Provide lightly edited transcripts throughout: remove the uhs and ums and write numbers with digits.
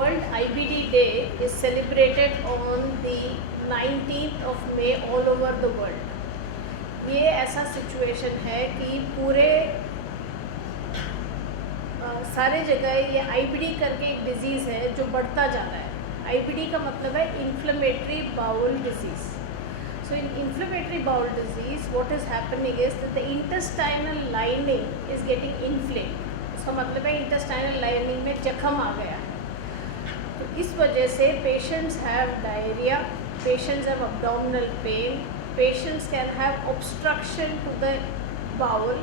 World IBD Day is celebrated on the 19th of May all over the world. ये ऐसा situation है कि पूरे सारे जगह ये IBD करके एक डिजीज़ है जो बढ़ता जा रहा है. IBD का मतलब है inflammatory bowel disease. So in inflammatory bowel disease, what is happening is that the intestinal lining is getting inflamed. इसका मतलब है intestinal lining में जख्म आ गया है. तो इस वजह से patients have diarrhea, patients have abdominal pain, patients can have obstruction to the bowel,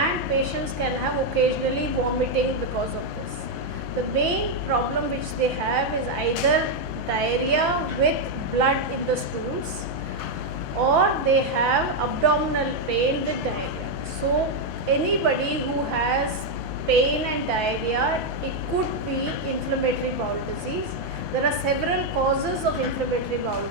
and patients can have occasionally vomiting because of this. The main problem which they have is either diarrhea with blood in the stools, or they have abdominal pain with diarrhea. So anybody who has pain and diarrhea, it could be inflammatory bowel disease. There are several causes of inflammatory bowel,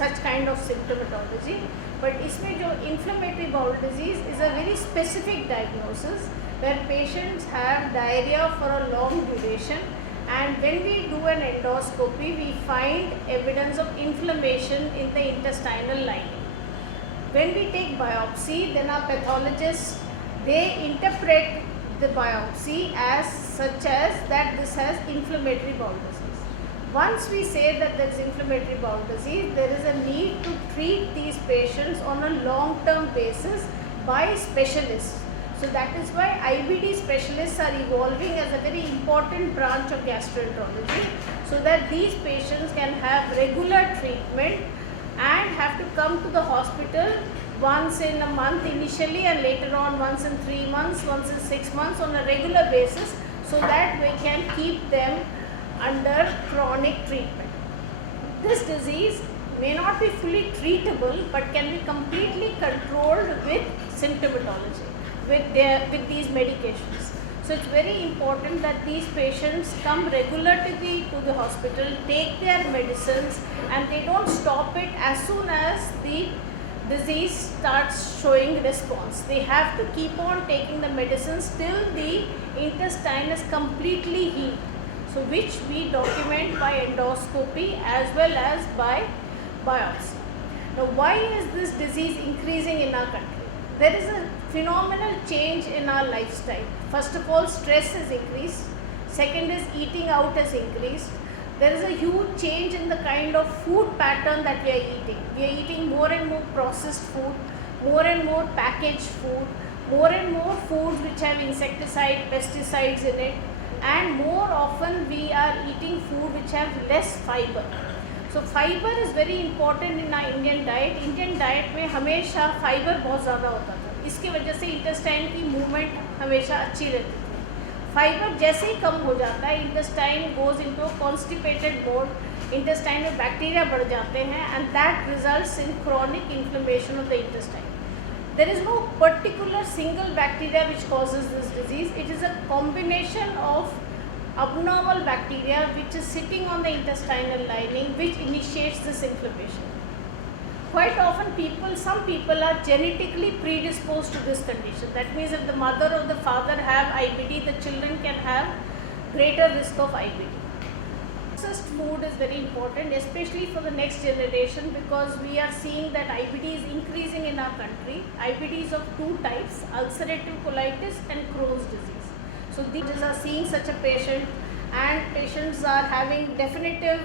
such kind of symptomatology, but इसमें जो inflammatory bowel disease is a very specific diagnosis where patients have diarrhea for a long duration, and when we do an endoscopy we find evidence of inflammation in the intestinal lining. When we take biopsy, then our pathologists, they interpret the biopsy as such as that this has inflammatory bowel disease. Once we say that there is inflammatory bowel disease, there is a need to treat these patients on a long-term basis by specialists. So that is why IBD specialists are evolving as a very important branch of gastroenterology, so that these patients can have regular treatment and have to come to the hospital once in a month initially, and later on once in 3 months, once in 6 months on a regular basis, so that we can keep them under chronic treatment. This disease may not be fully treatable but can be completely controlled with symptomatology, with these medications. So it's very important that these patients come regularly to the hospital, take their medicines, and they don't stop it as soon as the disease starts showing response. They have to keep on taking the medicines till the intestine is completely healed. So which we document by endoscopy as well as by biopsy. Now why is this disease increasing in our country? There is a phenomenal change in our lifestyle. First of all, stress is increased. Second is eating out has increased. There is a huge change in the kind of food pattern that we are eating. We are eating more and more processed food, more and more packaged food, more and more foods which have insecticide, pesticides in it, and more often we are eating food which have less fiber. So fiber is very important in our Indian diet. Indian diet में हमेशा fiber बहुत ज़्यादा होता था. इसकी वजह से intestine की movement हमेशा अच्छी रहती थी. Fiber जैसे ही कम हो जाता है, intestine goes into constipated mode. Intestine में bacteria बढ़ जाते हैं, and that results in chronic inflammation of the intestine. There is no particular single bacteria which causes this disease. It is a combination of abnormal bacteria which is sitting on the intestinal lining, which initiates this inflammation. Quite often some people are genetically predisposed to this condition. That means if the mother or the father have IBD, the children can have greater risk of IBD. Processed food is very important, especially for the next generation, because we are seeing that IBD is increasing in our country. IBD is of two types, ulcerative colitis and Crohn's disease. So these are seeing such a patient, and patients are having definitive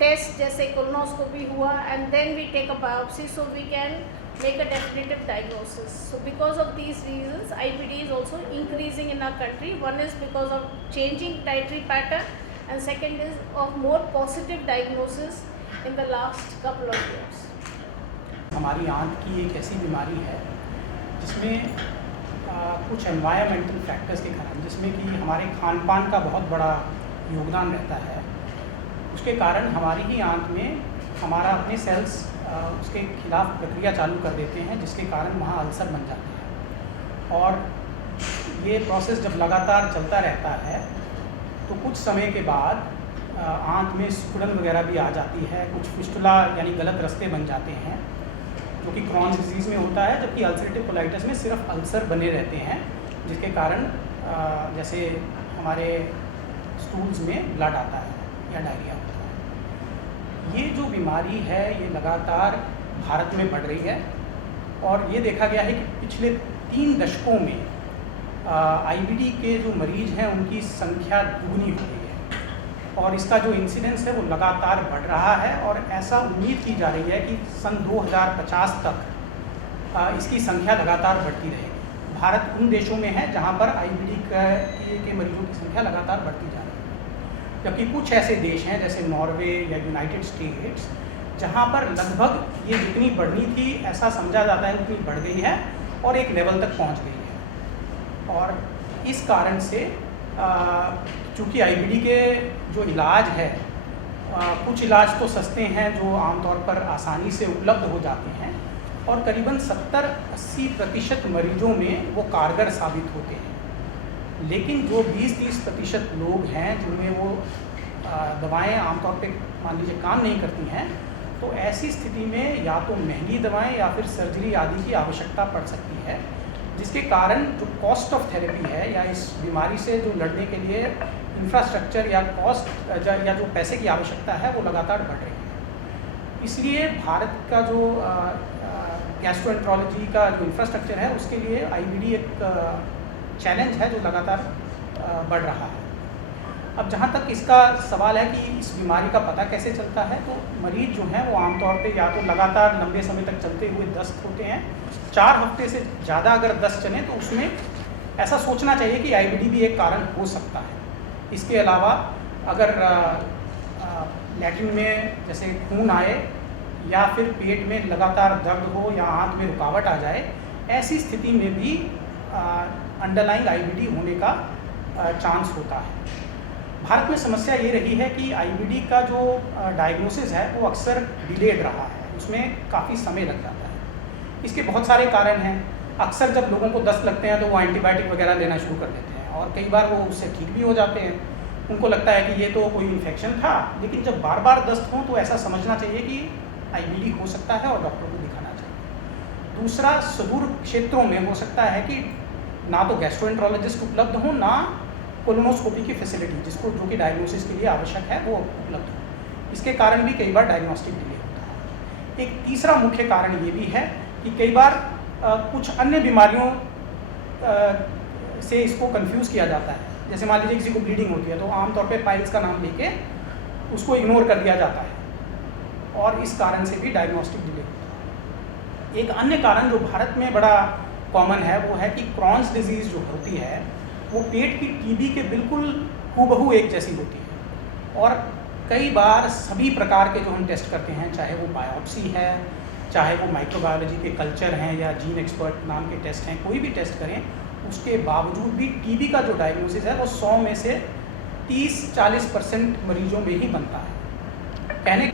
tests जैसे colonoscopy हुआ, and then we take a biopsy so we can make a definitive diagnosis. So because of these reasons, IBD is also increasing in our country. One is because of changing dietary pattern, and second is of more positive diagnosis in the last couple of years. हमारी आंत की एक ऐसी बीमारी है जिसमें कुछ environmental factors के कारण, जिसमें कि हमारे खान पान का बहुत बड़ा योगदान रहता है, उसके कारण हमारी ही आंत में हमारा अपने सेल्स उसके खिलाफ प्रक्रिया चालू कर देते हैं, जिसके कारण वहाँ अल्सर बन जाते हैं. और ये प्रोसेस जब लगातार चलता रहता है तो कुछ समय के बाद आंत में सिकुड़न वगैरह भी आ जाती है, कुछ फिस्टुला यानी गलत रास्ते बन जाते हैं, जो कि क्रॉन्स डिजीज़ में होता है, जबकि अल्सरेटिव कोलाइटिस में सिर्फ अल्सर बने रहते हैं, जिसके कारण जैसे हमारे स्टूल्स में ब्लड आता है. या डायरिया होता है। ये जो बीमारी है ये लगातार भारत में बढ़ रही है और ये देखा गया है कि पिछले 3 दशकों में IBD के जो मरीज हैं उनकी संख्या दुगनी हो गई है और इसका जो इंसिडेंस है वो लगातार बढ़ रहा है और ऐसा उम्मीद की जा रही है कि सन 2050 तक इसकी संख्या लगातार बढ़ती रहेगी। भारत उन देशों में है जहाँ पर IBD के मरीजों की संख्या लगातार बढ़ती जा रही है, जबकि कुछ ऐसे देश हैं जैसे नॉर्वे या यूनाइटेड स्टेट्स जहाँ पर लगभग ये जितनी बढ़नी थी ऐसा समझा जाता है उतनी बढ़ गई है और एक लेवल तक पहुँच गई है। और इस कारण से चूँकि IBD के जो इलाज है कुछ इलाज तो सस्ते हैं जो आमतौर पर आसानी से उपलब्ध हो जाते हैं और करीबन 70-80% मरीजों में वो कारगर साबित होते हैं, लेकिन जो 20-30% लोग हैं जिनमें वो दवाएं आमतौर पे मान लीजिए काम नहीं करती हैं, तो ऐसी स्थिति में या तो महंगी दवाएं या फिर सर्जरी आदि की आवश्यकता पड़ सकती है, जिसके कारण जो कॉस्ट ऑफ थेरेपी है या इस बीमारी से जो लड़ने के लिए इंफ्रास्ट्रक्चर या कॉस्ट या जो पैसे की आवश्यकता है वो लगातार बढ़ रही है। इसलिए भारत का जो गैस्ट्रोएंट्रोलॉजी का जो इंफ्रास्ट्रक्चर है उसके लिए IBD एक चैलेंज है जो लगातार बढ़ रहा है। अब जहाँ तक इसका सवाल है कि इस बीमारी का पता कैसे चलता है, तो मरीज जो हैं वो आमतौर पे या तो लगातार लंबे समय तक चलते हुए दस्त होते हैं, 4 हफ्ते से ज़्यादा अगर दस्त चले तो उसमें ऐसा सोचना चाहिए कि IBD भी एक कारण हो सकता है। इसके अलावा अगर लैट्रिन में जैसे खून आए या फिर पेट में लगातार दर्द हो या आंत में रुकावट आ जाए, ऐसी स्थिति में भी अंडरलाइंग IBD होने का चांस होता है। भारत में समस्या ये रही है कि IBD का जो डायग्नोसिस है वो अक्सर डिलेड रहा है, उसमें काफ़ी समय लग जाता है। इसके बहुत सारे कारण हैं। अक्सर जब लोगों को दस्त लगते हैं तो वो एंटीबायोटिक वगैरह लेना शुरू कर देते हैं और कई बार वो उससे ठीक भी हो जाते हैं। उनको लगता है कि ये तो कोई इन्फेक्शन था, लेकिन जब बार बार दस्त हो तो ऐसा समझना चाहिए कि IBD हो सकता है और डॉक्टर को दिखाना चाहिए। दूसरा, सुदूर क्षेत्रों में हो सकता है कि ना तो गैस्ट्रोएंट्रोलॉजिस्ट उपलब्ध हो ना कोलोनोस्कोपी की फैसिलिटी जो कि डायग्नोसिस के लिए आवश्यक है वो उपलब्ध हो। इसके कारण भी कई बार डायग्नोस्टिक डिले होता है। एक तीसरा मुख्य कारण ये भी है कि कई बार कुछ अन्य बीमारियों से इसको कंफ्यूज किया जाता है। जैसे मान लीजिए किसी को ब्लीडिंग होती है तो आमतौर पे पाइल्स का नाम लेके उसको इग्नोर कर दिया जाता है और इस कारण से भी डायग्नोस्टिक डिले होता है। एक अन्य कारण जो भारत में बड़ा कॉमन है वो है कि क्रॉन्स डिजीज़ जो होती है वो पेट की TB के बिल्कुल हूबहू एक जैसी होती है और कई बार सभी प्रकार के जो हम टेस्ट करते हैं, चाहे वो बायोप्सी है, चाहे वो माइक्रोबायोलॉजी के कल्चर हैं या जीन एक्सपर्ट नाम के टेस्ट हैं, कोई भी टेस्ट करें उसके बावजूद भी TB का जो डायग्नोसिस है वो 100 में से 30-40% मरीजों में ही बनता है। कहने